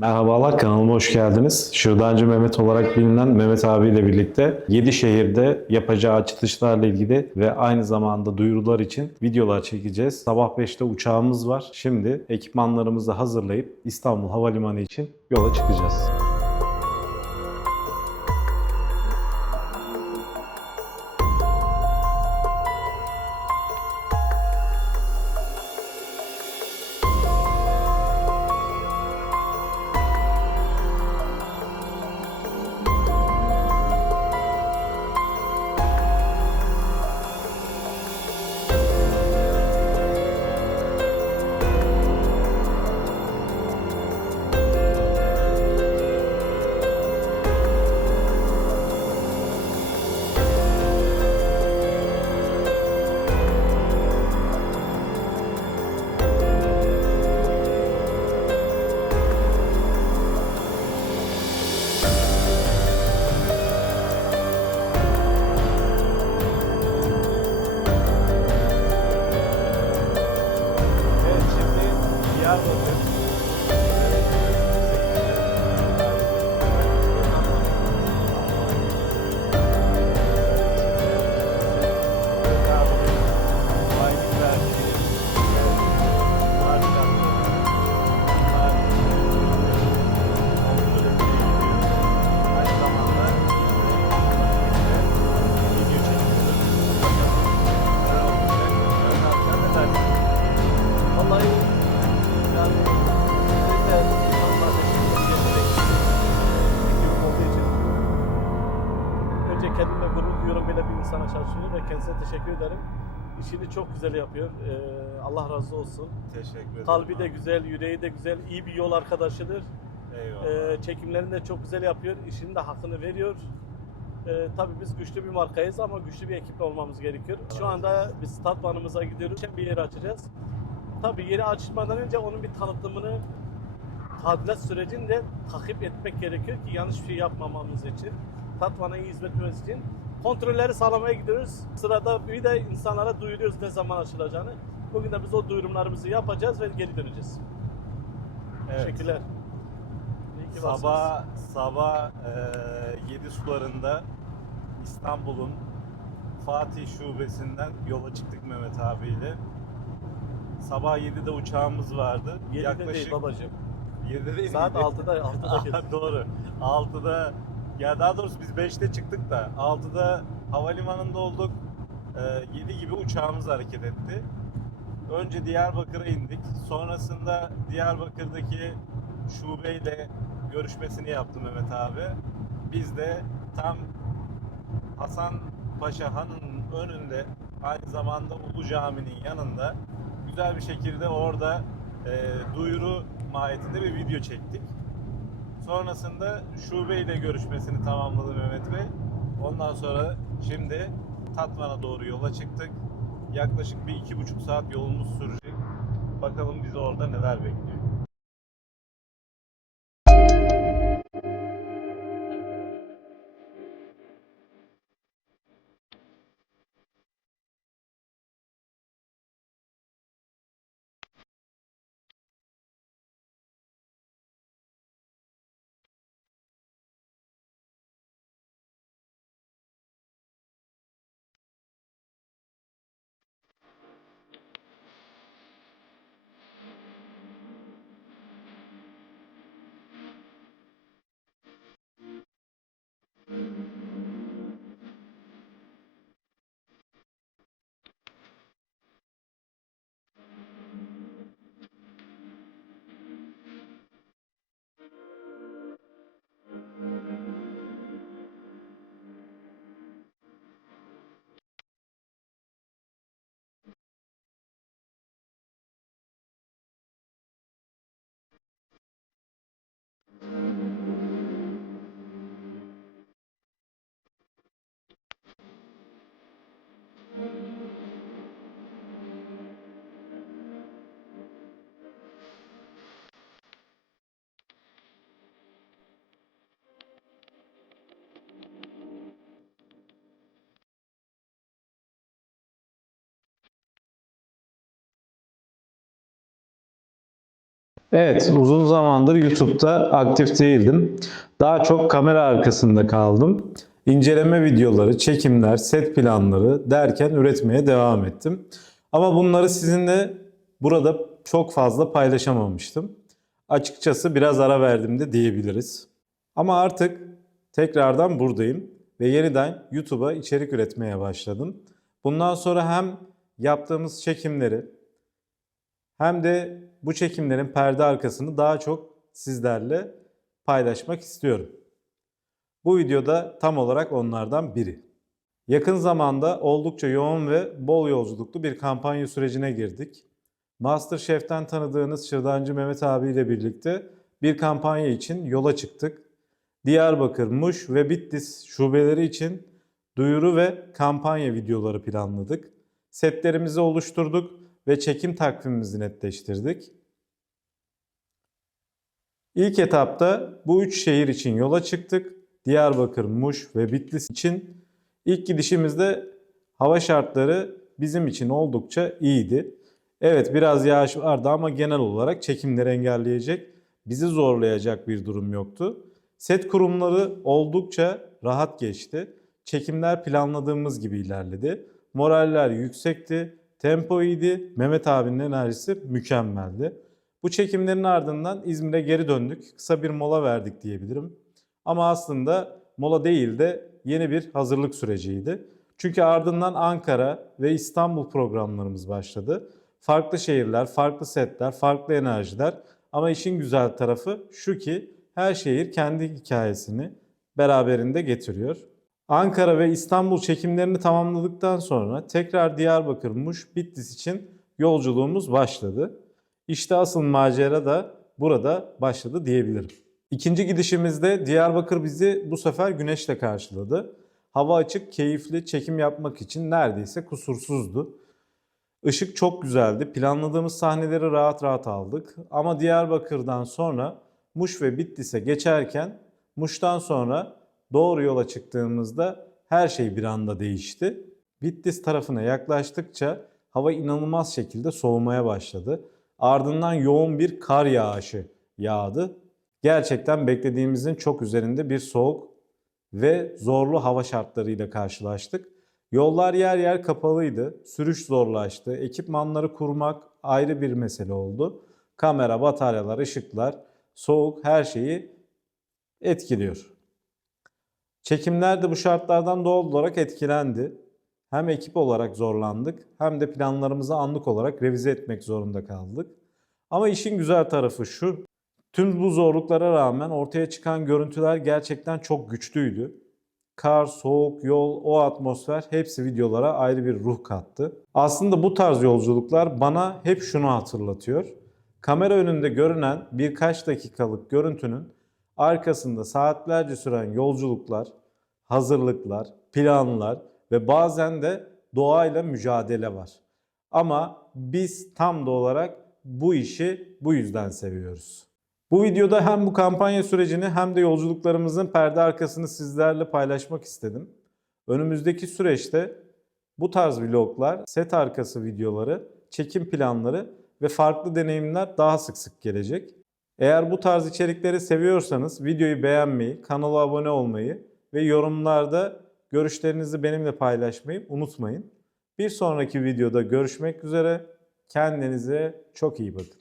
Merhabalar kanalıma hoş geldiniz. Şırdancı Mehmet olarak bilinen Mehmet abiyle birlikte 7 şehirde yapacağı açılışlarla ilgili ve aynı zamanda duyurular için videolar çekeceğiz. Sabah 5'te uçağımız var. Şimdi ekipmanlarımızı hazırlayıp İstanbul Havalimanı için yola çıkacağız. İnsana çalışıyor ve kendisine teşekkür ederim. İşini çok güzel yapıyor. Ee, Allah razı olsun. Teşekkür ederim. Kalbi de güzel, yüreği de güzel, iyi bir yol arkadaşıdır. Eyvallah. Ee, çekimlerini de çok güzel yapıyor. İşinin de hakkını veriyor. Ee, tabii biz güçlü bir markayız ama güçlü bir ekiple olmamız gerekiyor. Şu anda biz start vanımıza gidiyoruz. Bir yeri açacağız. Tabii yeri açılmadan önce onun bir tanıtımını tadilat sürecini de takip etmek gerekiyor ki yanlış bir şey yapmamamız için. Tatvan'a iyi hizmet için. Kontrolleri sağlamaya gidiyoruz. Sırada bir de insanlara duyuruyoruz ne zaman açılacağını. Bugün de biz o duyurumlarımızı yapacağız ve geri döneceğiz. Evet. Teşekkürler. İyi ki. Sabah sabah e, 7 sularında İstanbul'un Fatih Şubesi'nden yola çıktık Mehmet abiyle. Sabah 7'de uçağımız vardı. 7'de değil babacığım. 7'de değil Saat miydi? 6'da 6'da Aa, geldik. Doğru. 6'da ya daha doğrusu biz 5'te çıktık da 6'da havalimanında olduk. Ee, 7 gibi uçağımız hareket etti. Önce Diyarbakır'a indik. Sonrasında Diyarbakır'daki şubeyle görüşmesini yaptı Mehmet abi. Biz de tam Hasan Paşa Han'ın önünde aynı zamanda Ulu Cami'nin yanında güzel bir şekilde orada e, duyuru mahiyetinde bir video çektik. Sonrasında şubeyle görüşmesini tamamladı Mehmet Bey. Ondan sonra şimdi Tatvan'a doğru yola çıktık. Yaklaşık bir iki buçuk saat yolumuz sürecek. Bakalım bizi orada neler bekliyor. Evet, uzun zamandır YouTube'da aktif değildim. Daha çok kamera arkasında kaldım. İnceleme videoları, çekimler, set planları derken üretmeye devam ettim. Ama bunları sizinle burada çok fazla paylaşamamıştım. Açıkçası biraz ara verdim de diyebiliriz. Ama artık tekrardan buradayım ve yeniden YouTube'a içerik üretmeye başladım. Bundan sonra hem yaptığımız çekimleri hem de bu çekimlerin perde arkasını daha çok sizlerle paylaşmak istiyorum. Bu videoda tam olarak onlardan biri. Yakın zamanda oldukça yoğun ve bol yolculuklu bir kampanya sürecine girdik. MasterChef'ten tanıdığınız Şırdancı Mehmet abiyle birlikte bir kampanya için yola çıktık. Diyarbakır, Muş ve Bitlis şubeleri için duyuru ve kampanya videoları planladık. Setlerimizi oluşturduk ve çekim takvimimizi netleştirdik. İlk etapta bu üç şehir için yola çıktık. Diyarbakır, Muş ve Bitlis için ilk gidişimizde hava şartları bizim için oldukça iyiydi. Evet biraz yağış vardı ama genel olarak çekimleri engelleyecek, bizi zorlayacak bir durum yoktu. Set kurumları oldukça rahat geçti. Çekimler planladığımız gibi ilerledi. Moraller yüksekti, tempo iyiydi, Mehmet abinin enerjisi mükemmeldi. Bu çekimlerin ardından İzmir'e geri döndük. Kısa bir mola verdik diyebilirim. Ama aslında mola değil de yeni bir hazırlık süreciydi. Çünkü ardından Ankara ve İstanbul programlarımız başladı. Farklı şehirler, farklı setler, farklı enerjiler. Ama işin güzel tarafı şu ki her şehir kendi hikayesini beraberinde getiriyor. Ankara ve İstanbul çekimlerini tamamladıktan sonra tekrar Diyarbakır, Muş, Bitlis için yolculuğumuz başladı. İşte asıl macera da burada başladı diyebilirim. İkinci gidişimizde Diyarbakır bizi bu sefer güneşle karşıladı. Hava açık, keyifli çekim yapmak için neredeyse kusursuzdu. Işık çok güzeldi. Planladığımız sahneleri rahat rahat aldık. Ama Diyarbakır'dan sonra Muş ve Bitlis'e geçerken Muş'tan sonra doğru yola çıktığımızda her şey bir anda değişti. Bitlis tarafına yaklaştıkça hava inanılmaz şekilde soğumaya başladı. Ardından yoğun bir kar yağışı yağdı. Gerçekten beklediğimizin çok üzerinde bir soğuk ve zorlu hava şartlarıyla karşılaştık. Yollar yer yer kapalıydı. Sürüş zorlaştı. Ekipmanları kurmak ayrı bir mesele oldu. Kamera, bataryalar, ışıklar, soğuk her şeyi etkiliyor. Çekimler de bu şartlardan doğal olarak etkilendi. Hem ekip olarak zorlandık hem de planlarımızı anlık olarak revize etmek zorunda kaldık. Ama işin güzel tarafı şu. Tüm bu zorluklara rağmen ortaya çıkan görüntüler gerçekten çok güçlüydü. Kar, soğuk, yol, o atmosfer hepsi videolara ayrı bir ruh kattı. Aslında bu tarz yolculuklar bana hep şunu hatırlatıyor. Kamera önünde görünen birkaç dakikalık görüntünün arkasında saatlerce süren yolculuklar, hazırlıklar, planlar ve bazen de doğayla mücadele var. Ama biz tam da olarak bu işi bu yüzden seviyoruz. Bu videoda hem bu kampanya sürecini hem de yolculuklarımızın perde arkasını sizlerle paylaşmak istedim. Önümüzdeki süreçte bu tarz vloglar, set arkası videoları, çekim planları ve farklı deneyimler daha sık sık gelecek. Eğer bu tarz içerikleri seviyorsanız videoyu beğenmeyi, kanala abone olmayı ve yorumlarda görüşlerinizi benimle paylaşmayı unutmayın. Bir sonraki videoda görüşmek üzere. Kendinize çok iyi bakın.